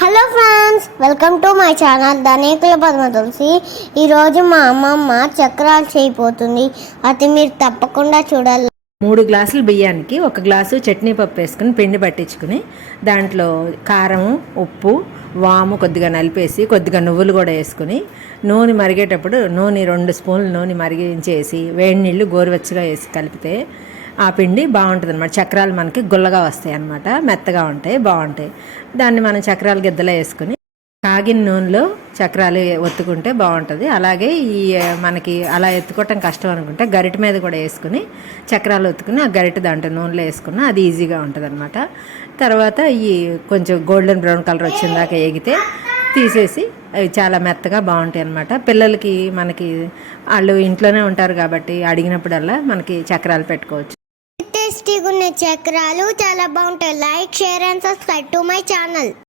Hello friends, welcome to my channel ధనికుల పద్మ తులసి. ఈరోజు మా అమ్మమ్మ చక్రాలు చేయబోతుంది. అది మీరు తప్పకుండా చూడాలి. 3 గ్లాసులు బియ్యానికి 1 గ్లాసు చట్నీ పప్పు వేసుకుని పిండి పట్టించుకుని దాంట్లో కారం, ఉప్పు, వాము కొద్దిగా నలిపేసి కొద్దిగా నువ్వులు కూడా వేసుకుని నూనె మరిగేటప్పుడు 2 స్పూన్లు నూనె మరిగించేసి వేడి నీళ్ళు గోరువెచ్చగా వేసి కలిపితే ఆ పిండి బాగుంటుంది అనమాట. చక్రాలు మనకి గుల్లగా వస్తాయి అన్నమాట, మెత్తగా ఉంటాయి, బాగుంటాయి. దాన్ని మనం చక్రాలు గిద్దలో వేసుకుని కాగిన నూనెలో చక్రాలు ఒత్తుకుంటే బాగుంటుంది. అలాగే ఈ మనకి అలా ఎత్తుకోవటం కష్టం అనుకుంటే గరిటె మీద కూడా వేసుకుని చక్రాలు ఒత్తుకుని ఆ గరిటె దాంట్లో నూనెలో వేసుకున్న అది ఈజీగా ఉంటుంది అనమాట. తర్వాత ఈ కొంచెం గోల్డెన్ బ్రౌన్ కలర్ వచ్చిందాక ఏగితే తీసేసి అవి చాలా మెత్తగా బాగుంటాయి అన్నమాట. పిల్లలకి మనకి వాళ్ళు ఇంట్లోనే ఉంటారు కాబట్టి అడిగినప్పుడల్లా మనకి చక్రాలు పెట్టుకోవచ్చు. టేస్టీగా ఉన్న చక్రాలు చాలా బాగుంటాయి. Like, share and subscribe to my channel.